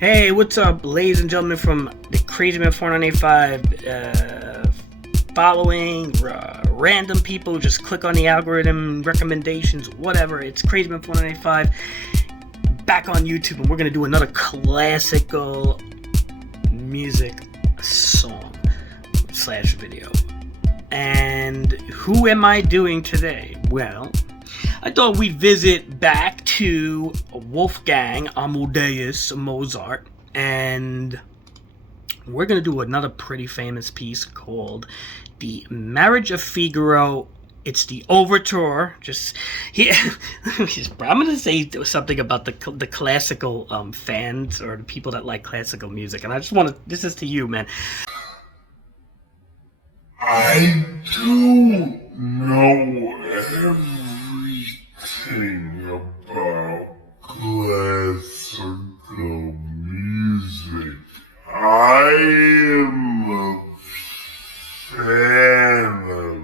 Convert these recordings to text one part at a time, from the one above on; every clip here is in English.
Hey, what's up, ladies and gentlemen from the Crazyman4985, following random people, just click on the algorithm, recommendations, whatever. It's Crazyman4985, back on YouTube, and we're going to do another classical music song / video. And who am I doing today? Well, I thought we'd visit back to Wolfgang Amadeus Mozart, and we're going to do another pretty famous piece called The Marriage of Figaro. It's the Overture. I'm going to say something about the classical fans, or the people that like classical music, and I just want to, this is to you, man. I don't know everything about classical music. I am a fan of it.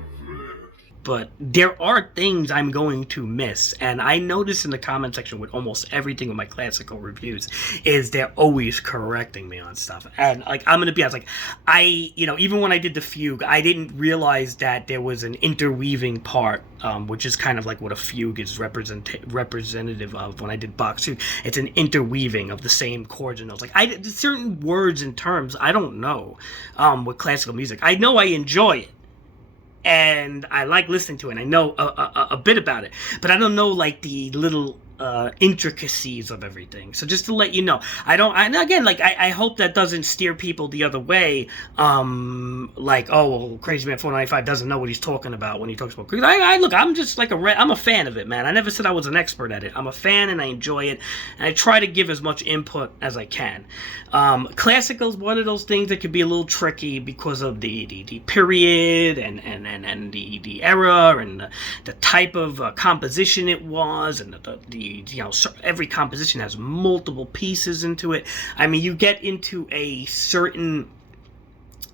But there are things I'm going to miss, and I notice in the comment section with almost everything with my classical reviews is they're always correcting me on stuff. And like, I'm gonna be honest, like, even when I did the fugue, I didn't realize that there was an interweaving part, which is kind of like what a fugue is representative of. When I did Bach's fugue, it's an interweaving of the same chords and notes. Like, certain words and terms I don't know with classical music. I know I enjoy it, and I like listening to it, and I know a bit about it, but I don't know, like, the little intricacies of everything. So just to let you know, I hope that doesn't steer people the other way, like, oh, well, Crazyman4985 doesn't know what he's talking about when he talks about. Look, I'm just like I'm a fan of it, man. I never said I was an expert at it. I'm a fan, and I enjoy it, and I try to give as much input as I can. Classical is one of those things that could be a little tricky because of the period and the era and the type of composition it was, and every composition has multiple pieces into it. I mean, you get into a certain,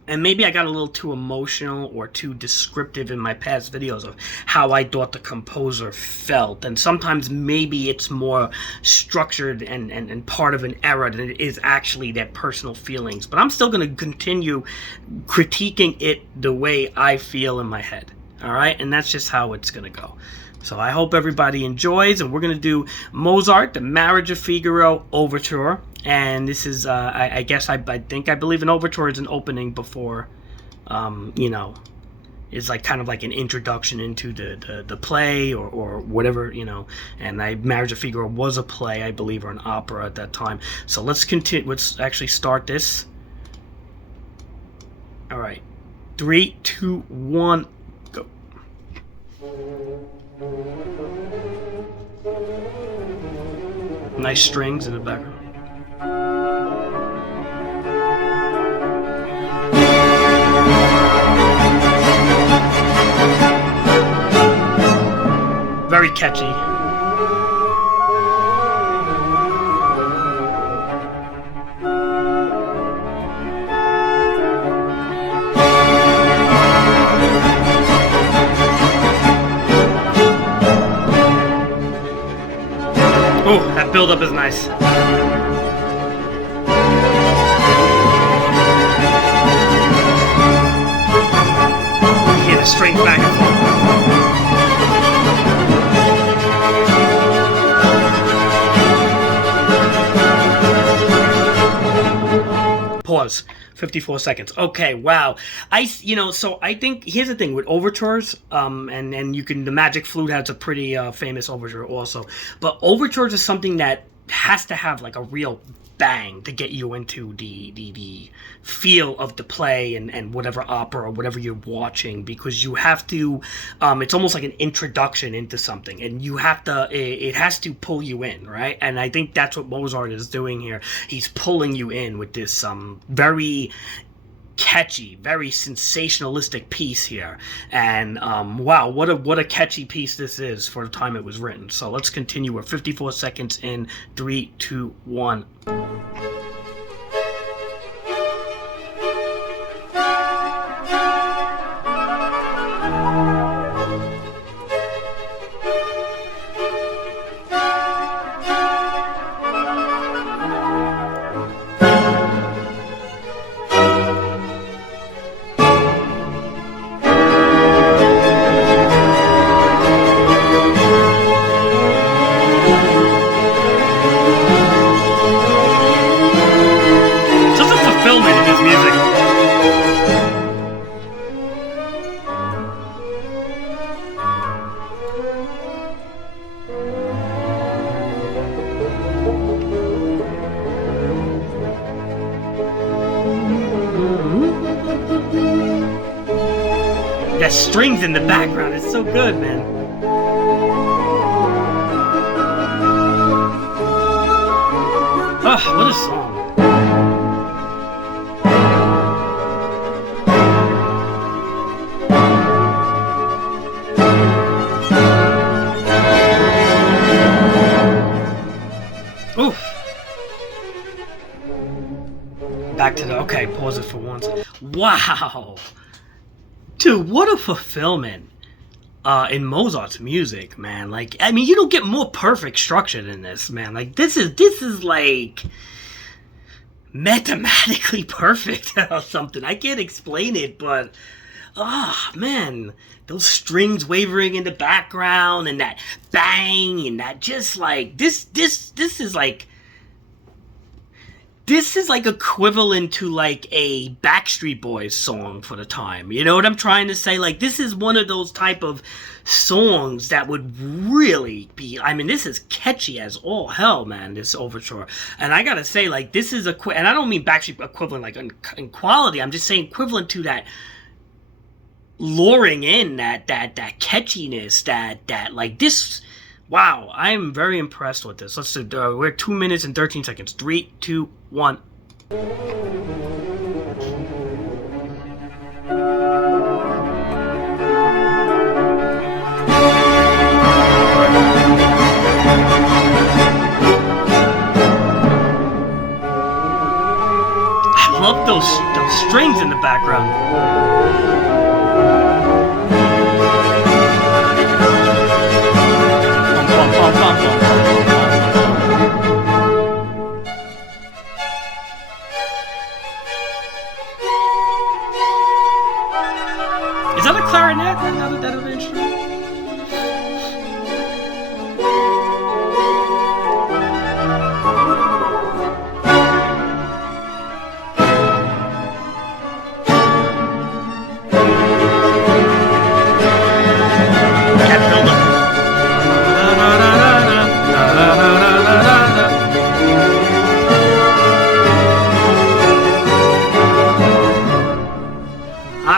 and maybe I got a little too emotional or too descriptive in my past videos of how I thought the composer felt, and sometimes maybe it's more structured and part of an era than it is actually their personal feelings. But I'm still going to continue critiquing it the way I feel in my head, all right? And that's just how it's going to go. So I hope everybody enjoys, and we're going to do Mozart, The Marriage of Figaro, Overture. And this is, I believe an overture is an opening before, it's like kind of like an introduction into the play or whatever, and Marriage of Figaro was a play, I believe, or an opera at that time. So let's continue. Let's actually start this. All right. 3, 2, 1, go. Nice strings in the background. Very catchy. Oh, that build-up is nice. You hear the strings back and forth. Pause. 54 seconds. Okay, wow. So I think, here's the thing with overtures, and you can, the Magic Flute has a pretty famous overture also, but overtures is something that has to have like a real bang to get you into the feel of the play and whatever opera or whatever you're watching, because you have to, it's almost like an introduction into something, and you have to, it has to pull you in, right? And I think that's what Mozart is doing here. He's pulling you in with this very catchy, very sensationalistic piece here, and wow, what a catchy piece this is for the time it was written. So let's continue. We're 54 seconds in. 3, 2, 1. strings in the background. It's so good, man. Oh, what a song. Oof. Back to the, okay, pause it for once. Wow. Dude, what a fulfillment in Mozart's music, man. Like, I mean, you don't get more perfect structure than this, man. Like, this is like mathematically perfect or something. I can't explain it, but man, those strings wavering in the background and that bang and that just like this is like equivalent to like a Backstreet Boys song for the time. You know what I'm trying to say? Like, this is one of those type of songs that would really be, I mean, this is catchy as all hell, man, this Overture. And I gotta say, like, this is and I don't mean Backstreet equivalent like in quality, I'm just saying equivalent to that luring in that catchiness, that like this. Wow, I'm very impressed with this. Let's do, we're 2 minutes and 13 seconds. 3, 2, 1. I love those strings in the background. Is that a clarinet? That other instrument?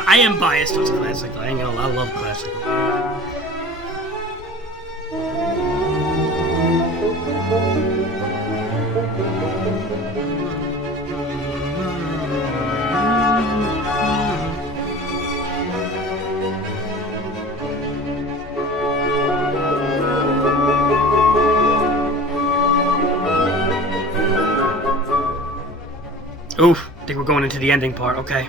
I am biased towards classical. I ain't gonna lie, I love classical. Oof, I think we're going into the ending part, okay.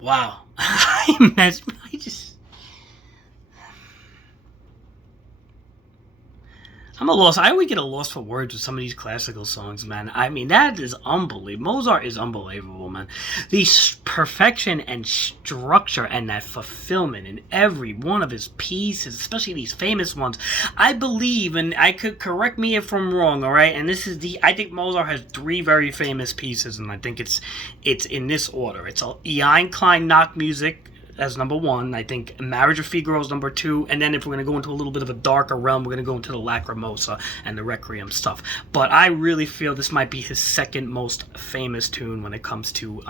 Wow. I'm a loss. I always get a loss for words with some of these classical songs, man. I mean, that is unbelievable. Mozart is unbelievable, man. The perfection and structure and that fulfillment in every one of his pieces, especially these famous ones. I believe, and I could correct me if I'm wrong, all right? And this is I think Mozart has 3 very famous pieces, and I think it's in this order. It's Ein Klein Nachtmusik as number 1. I think Marriage of Figaro is number 2. And then if we're going to go into a little bit of a darker realm, we're going to go into the Lacrimosa and the Requiem stuff. But I really feel this might be his second most famous tune when it comes to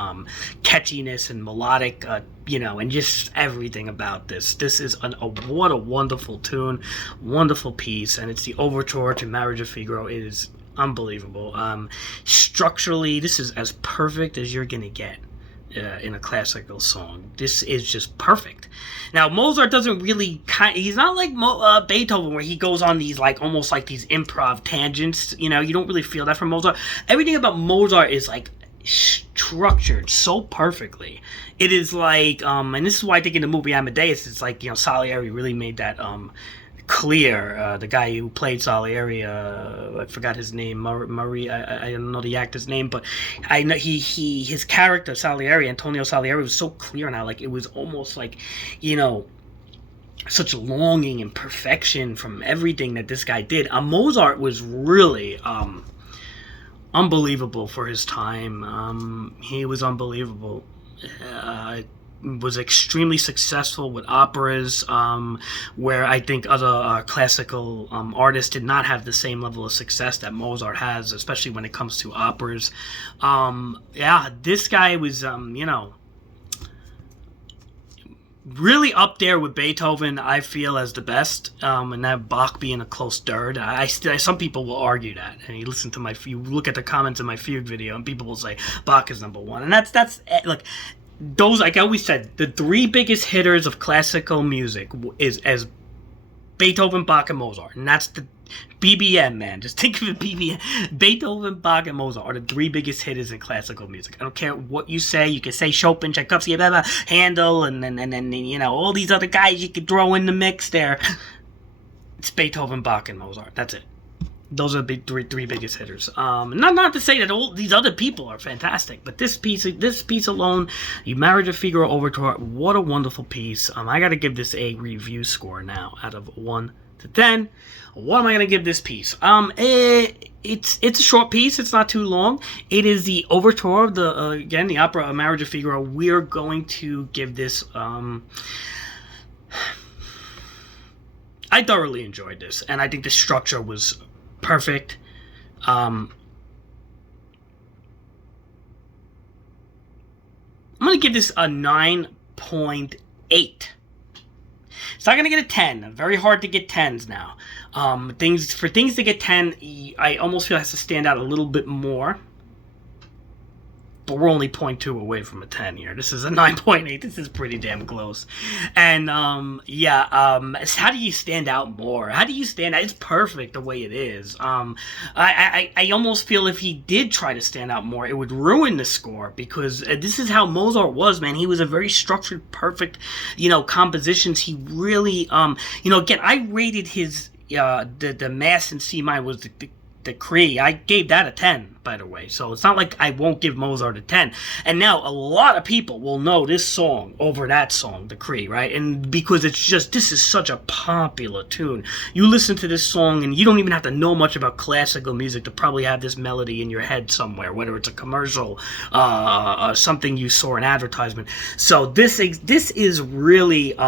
catchiness and melodic, and just everything about this. This is what a wonderful tune, wonderful piece. And it's the Overture to Marriage of Figaro. It is unbelievable. Structurally, this is as perfect as you're going to get in a classical song. This is just perfect. Now, Mozart doesn't really he's not like Beethoven, where he goes on these like almost like these improv tangents. You know, you don't really feel that from Mozart. Everything about Mozart is like structured so perfectly. It is like and this is why I think in the movie Amadeus, it's like, you know, Salieri really made that clear. The guy who played Salieri, I forgot his name, Murray. I don't know the actor's name, but I know his character Salieri, Antonio Salieri, was so clear now. Like, it was almost like, you know, such longing and perfection from everything that this guy did. Mozart was really unbelievable for his time. He was unbelievable. Was extremely successful with operas, where I think other classical artists did not have the same level of success that Mozart has, especially when it comes to operas. Yeah, this guy was, you know, really up there with Beethoven, I feel, as the best, and that Bach being a close third. Some people will argue that, and you look at the comments in my Fugue video, and people will say Bach is number one, and that's like, those, like I always said, the three biggest hitters of classical music is as Beethoven, Bach, and Mozart, and that's the BBM, man. Just think of it, BBM. Beethoven, Bach, and Mozart are the three biggest hitters in classical music. I don't care what you say. You can say Chopin, Tchaikovsky, blah, blah, Handel, and then you know, all these other guys you could throw in the mix there. It's Beethoven, Bach, and Mozart. That's it. Those are the three biggest hitters. Not to say that all these other people are fantastic, but this piece alone, You Marriage of Figaro Overture, what a wonderful piece. I got to give this a review score now out of 1 to 10. What am I going to give this piece? It's a short piece. It's not too long. It is the Overture of the opera A Marriage of Figaro. We're going to give this. I thoroughly enjoyed this, and I think the structure was perfect. I'm going to give this a 9.8. It's not going to get a 10. Very hard to get 10s now. Things to get 10, I almost feel it has to stand out a little bit more. But we're only 0.2 away from a 10 here. This is a 9.8. This is pretty damn close. And, how do you stand out more? How do you stand out? It's perfect the way it is. I almost feel if he did try to stand out more, it would ruin the score, because this is how Mozart was, man. He was a very structured, perfect, you know, compositions. He really, again, I rated his, the Mass in C minor was the Cree. I gave that a 10, by the way, so it's not like I won't give Mozart a 10. And now a lot of people will know this song over that song, the Cree, right? And because this is such a popular tune. You listen to this song and you don't even have to know much about classical music to probably have this melody in your head somewhere, whether it's a commercial, something you saw an advertisement. So this is really,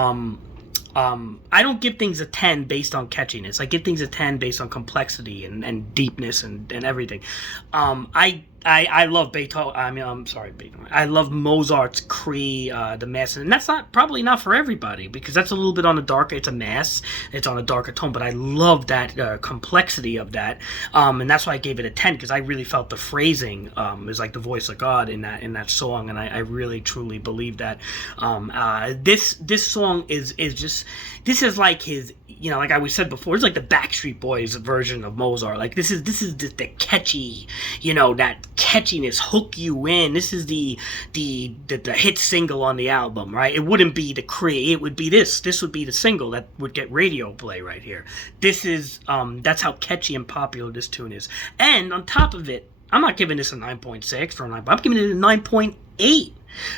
I don't give things a 10 based on catchiness. I give things a 10 based on complexity and deepness and everything. I love Beethoven. Beethoven. I love Mozart's Cree, the Mass, and that's probably not for everybody, because that's a little bit on the darker. It's a Mass. It's on a darker tone, but I love that complexity of that, and that's why I gave it a 10, because I really felt the phrasing is like the voice of God in that song, and I really truly believe that. This song is just, this is like his, like I said before, it's like the Backstreet Boys version of Mozart. Like this is the catchy, that catchiness, hook you in. This is the hit single on the album, right? It wouldn't be the Cree. It would be this. This would be the single that would get radio play right here. This is that's how catchy and popular this tune is. And on top of it, I'm not giving this a 9.6 or a 9. I'm giving it a 9.8.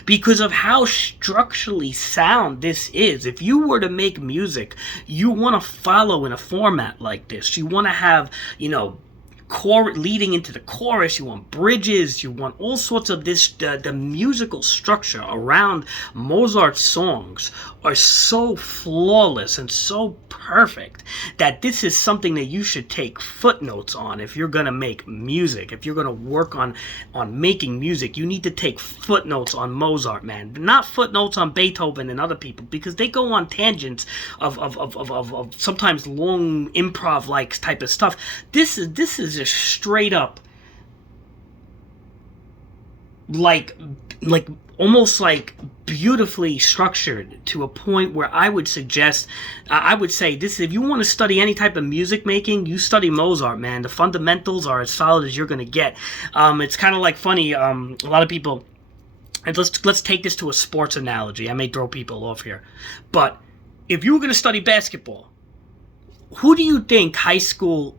Because of how structurally sound this is. If you were to make music, you want to follow in a format like this. You want to have, leading into the chorus, you want bridges, you want all sorts of this. The musical structure around Mozart's songs are so flawless and so perfect that this is something that you should take footnotes on if you're going to make music. If you're going to work on making music, you need to take footnotes on Mozart, man. Not footnotes on Beethoven and other people, because they go on tangents of sometimes long improv-like type of stuff. This is just straight up like like almost like beautifully structured to a point where I would suggest, I would say this: if you want to study any type of music making, you study Mozart, man. The fundamentals are as solid as you're gonna get. It's kind of like funny. A lot of people, and let's take this to a sports analogy. I may throw people off here, but if you were gonna study basketball, who do you think high school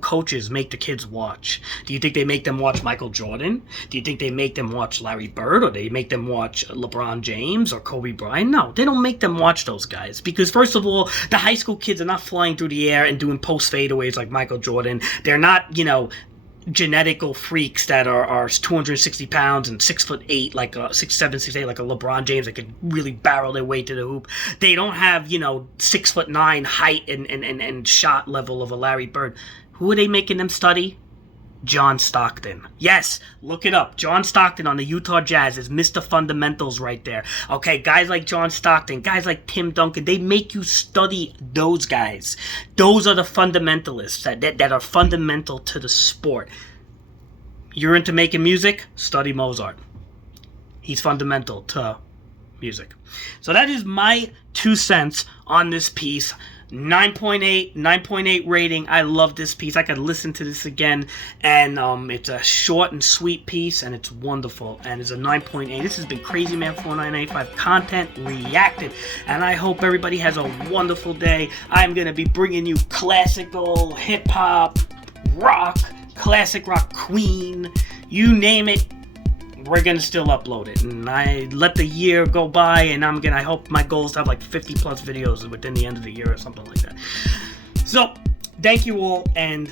coaches make the kids watch? Do you think they make them watch Michael Jordan? Do you think they make them watch Larry Bird, or they make them watch LeBron James or Kobe Bryant? No, they don't make them watch those guys, because first of all, the high school kids are not flying through the air and doing post fadeaways like Michael Jordan. They're not, genetical freaks that are 260 pounds and 6'8", like a 6'7", 6'8", like a LeBron James that could really barrel their way to the hoop. They don't have 6'9" height and shot level of a Larry Bird. Who are they making them study? John Stockton. Yes, look it up. John Stockton on the Utah Jazz is Mr. Fundamentals right there. Okay, guys like John Stockton, guys like Tim Duncan, they make you study those guys. Those are the fundamentalists that are fundamental to the sport. You're into making music? Study Mozart. He's fundamental to music. So that is my 2 cents on this piece. 9.8 rating. I love this piece. I could listen to this again, and it's a short and sweet piece, and it's wonderful, and it's a 9.8. This has been Crazyman4985 Content Reacted, and I hope everybody has a wonderful day. I'm going to be bringing you classical, hip-hop, rock, classic rock, Queen, you name it. We're going to still upload it, and I let the year go by, and I hope my goal is to have like 50 plus videos within the end of the year or something like that. So, thank you all, and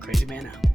Crazy Man out.